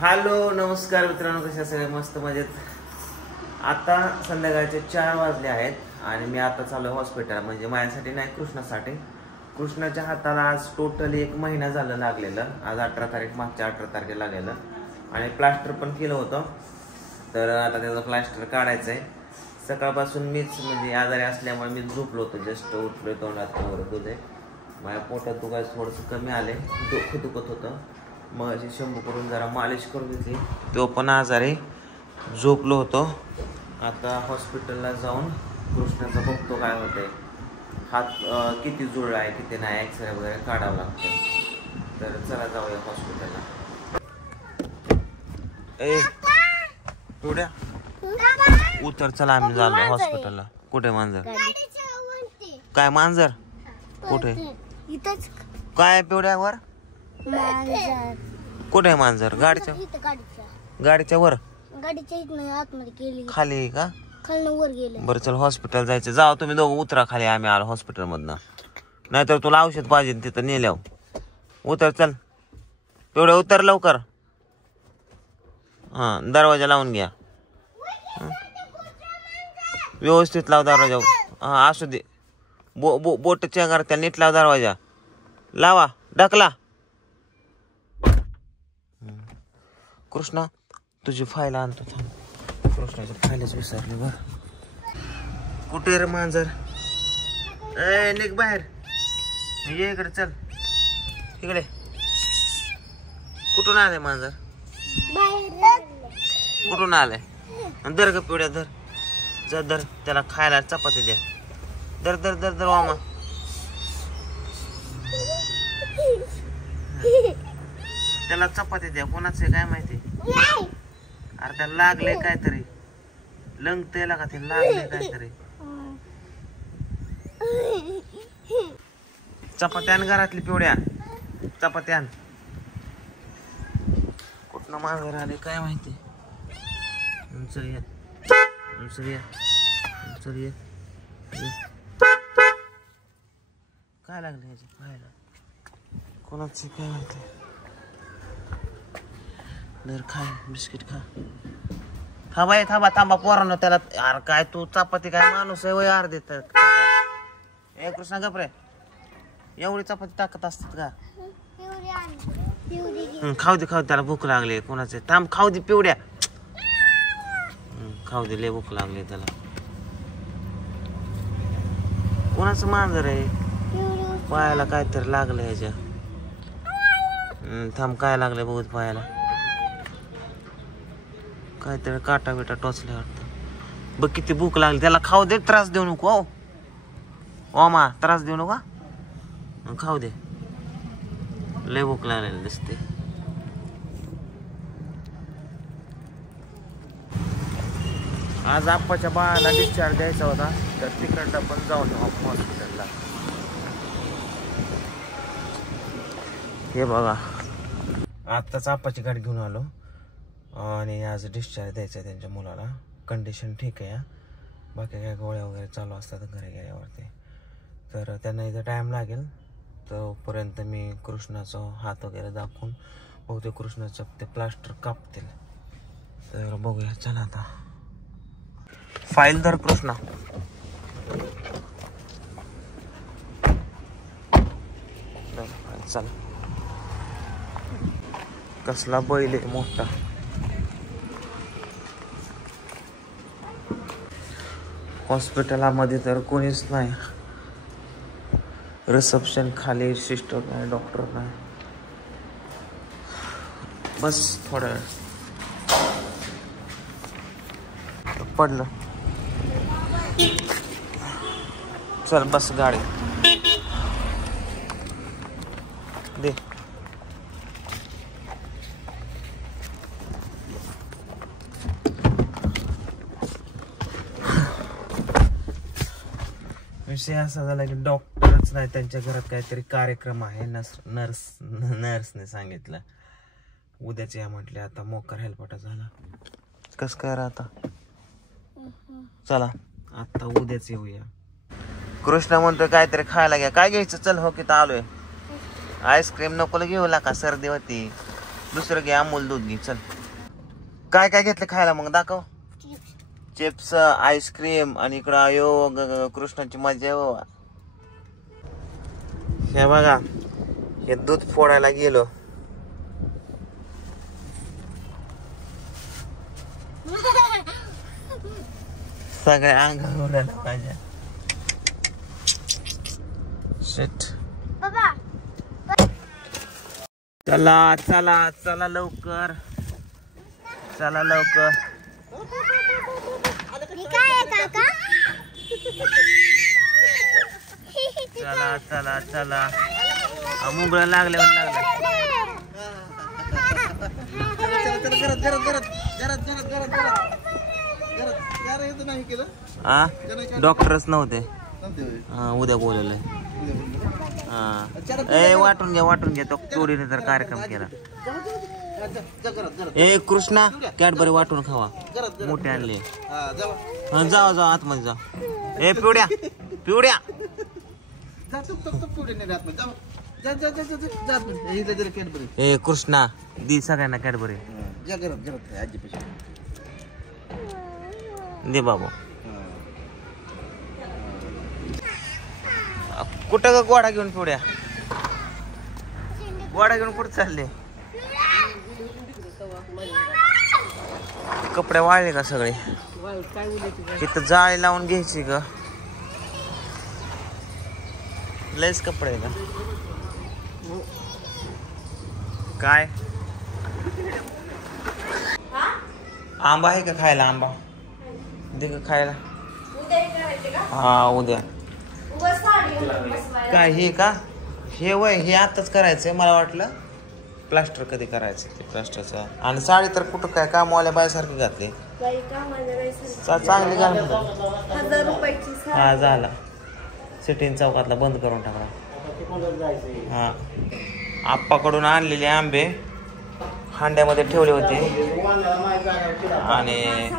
Hello नमस्कार मित्रांनो, कशा सगळे मस्त मजेत. आता संध्याकाळचे 4 वाजले आहेत आणि मी आता चालू हॉस्पिटल. म्हणजे माझ्यासाठी नाही, कृष्णासाठी. कृष्णाच्या हाताला आज टोटली 1 महिना झालं लागलेलं. आज 18 तारीख, मागच्या 18 तारखेला लागलेलं. आणि प्लास्टर पण केलं होतं. तर आता त्याचं प्लास्टर काढायचं आहे. सकाळपासून मीच म्हणजे आजारी असल्यामुळे मी झोपलो होतो. जस्ट उठलो, तोंडात दुधे माझ्या पोटात दुखायचं थोडंसं कमी आले, दुखत होतं. मग अशी शंभू करून जरा मालिश करून घेतली. तो पण आजारी झोपलो होतो. आता हॉस्पिटलला जाऊन कृष्णाचा बघतो काय होतंय. हात किती जुळला आहे किती नाही, एक्सरे वगैरे काढावं लागतं. तर चला जाऊया हॉस्पिटलला. ए पुढ्या उतर, चला आम्ही झालो हॉस्पिटलला. कुठे मांजर? काय मांजर कुठे? काय पिवड्यावर? कुठे मांजर? गाडीच्या वर? खाली आहे का? वर गेले. बरं चल हॉस्पिटल जायचं. जाऊ तुम्ही दोघं उतरा खाली, आम्ही आलो हॉस्पिटल मधनं. नाहीतर तुला औषध पाहिजे तिथं नेल्यावर. उतर चल पिवड्या, उतर लवकर. हा दरवाजा लावून घ्या. व्यवस्थित लाव दरवाजा. हा असू दे. बोट चेंगार त्या नीट लाव दरवाजा. लावा ढकला. कृष्णा तुझी फाईल आणतो थांब. कृष्णाची फाईलच विसरली बर. कुठे रे मांजर? ए निघ बाहेर. ये इकडे चल. इकडे कुठून आले मांजर? कुठून आले? धर ग पिवड्या, धर जा, धर. त्याला खायला चपाती द्या. धर धर धर धर मामा. त्याला चपाती द्या. कोणाच आहे काय माहिती. अरे त्याला लागले काहीतरी, लंगते लागा ते, लागले काहीतरी. चपात्यान घरातली पिवड्या, चपात्यान. कुठनं मांजर आले काय माहिती. चल ये, चल ये, चल ये. काय लागलं ह्याच्या पायाला? कोणाची काय माहिती. दर खा बिस्किट खा. थांबा थांबा थांबा पोरांनो. त्याला यार काय तू चपाती काय माणूस आहे वय अर्धे तर. ए कृष्णा गप रे, एवढी चपाती टाकत असतात का? खाऊ दे खाऊ दे, त्याला भूक लागली. कोणाचे? थांब खाऊ दे पिवड्या. खाऊ दे, लय भूक लागली त्याला. कोणाचं मांजर आहे? पायाला काहीतरी लागलं ह्याच्या. थांब काय लागलंय बघत पायाला. काहीतरी काटा बिटा टोचले वाटतं. बघ किती भूक लागली त्याला. खाऊ दे, त्रास देऊ नको. ओ मा त्रास देऊ नका, खाऊ दे. लय भूक लागलेली दिसते. आज आप्पाच्या बाळाला डिस्चार्ज द्यायचा होता, तर तिकडनं पण जाऊन हॉस्पिटलला. हे बघा आत्ताच आप्पाची गाडी घेऊन आलो आणि आज डिस्चार्ज द्यायचा आहे त्यांच्या मुलाला. कंडिशन ठीक आहे. बाकी काय गोळ्या वगैरे चालू असतात घरी गेल्यावरती. तर त्यांना इथं टाईम लागेल. तोपर्यंत मी कृष्णाचा हात वगैरे दाखवून बहुतेक कृष्णाचं ते प्लास्टर कापतील. तर बघूया चला आता. फाईल धर कृष्णा. चल. कसला बैल आहे मोठा. हॉस्पिटलामध्ये तर कोणीच नाही. रिसेप्शन खाली, सिस्टर नाही, डॉक्टर नाही. बस थोडा वेळ. पडलं. चल बस गाडी दे. विषय असा झाला की डॉक्टरच नाही, त्यांच्या घरात काहीतरी कार्यक्रम आहे. नर्सने सांगितलं उद्याच या म्हटले. आता मोकार हेलपाटा झाला. कस काय राहता. चला आता उद्याच येऊया. कृष्णा म्हणतोय काहीतरी खायला घ्या. काय घ्यायचं? चल हो की आलोय. आईस्क्रीम नको घेऊ का, सर्दी होती. दुसरं घे अमूल दूध घे. चल काय काय घेतलं खायला मग दाखव. चिप्स आईस्क्रीम आणि इकडं आयो कृष्णाची मजा हो. हे बघा हे दूध फोडायला गेलो. सगळ्या अंगावर माझ्या. चला चला चला लवकर चला लवकर. चला चला चला मुगळ लागले हा डॉक्टरच नव्हते. हा उद्या बोलवलंय. हा ए वाटून घ्या तो चोरीने तर कार्यक्रम केला. ए कृष्णा कॅडबरी वाटून खावा मोठे आणले. जावा जावा आतमध्ये जा. ए पिवड्या पिवड्या ए कृष्णा दी सगळ्यांना कॅडबरी दे बाबू. कुठं ग गोडा घेऊन पिवड्या गोडा घेऊन कुठं चालले. कपडे वाळले का सगळे. तिथं जाळी लावून घ्यायची ग. लयच कपडे का काय. आंबा आहे का खायला. आंबा दे का खायला. हा उद्या काय हे का हे वय हे आताच करायचंय. मला वाटलं प्लास्टर कधी करायचं ते प्लास्टरचं. आणि साडी तर कुठं काय कामवाल्या बायासारखी घातली. चांगली घाल. 1000 रुपयाची. हा झाला. सिटीन चौकातला बंद करून टाकला. हा आप्पाकडून आणलेले आंबे हांड्यामध्ये ठेवले होते आणि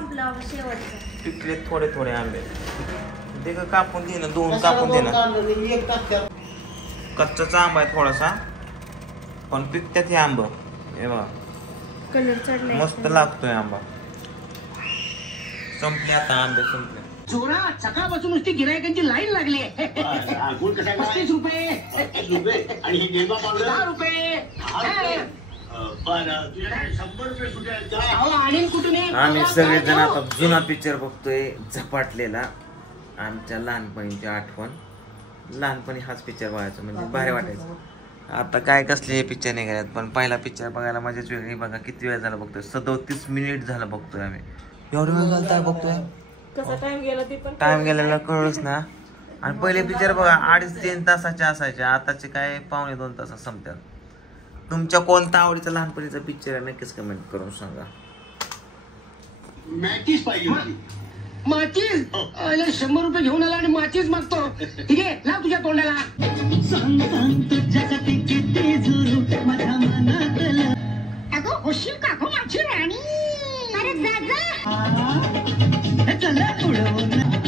पिकले थोडे थोडे आंबे. ते कापून दे ना. 2 कापून दे ना. कच्चाचा आंबा आहे थोडासा पण पिकत्यात हे आंब. हे बघा मस्त लागतोय आंबा. संपले आता आंबे संपले. चोरा सकाळपासून नुसती गिरायकांची लाईन लागली आहे. 35 रुपये आणि हे 10 रुपये. आम्ही सगळेजण आता जुना पिक्चर बघतोय झपाटलेला. आमच्या लहानपणीची आठवण. लहानपणी हाच पिक्चर बघायचा म्हणजे भारी वाटायचं. आता काय कसले पिक्चर निघाल्यात पण पहिला पिक्चर बघायला मजाच वेगळी. बघा किती वेळ झाला बघतोय. 37 मिनिट झालं बघतोय आम्ही. एवढं वेळ झालं बघतोय. टाइम गेलेला कळलंच ना. आणि पहिले पिक्चर बघा 2.5-3 तासाचे असायचे. आताचे काय 1.5-2 तासात संपतात. तुमच्या कोणता आवडीचा लहानपणीचा पिक्चर आहे नक्कीच कमेंट करून सांगा. मॅचीच पाहिजे होती. माचीस 100 रुपये घेऊन आला आणि माचीस मागतो. ठीक आहे लाव तुझ्या तोंडाला. अगं होशील का माझी राणी. अरे दादा चला पुढं.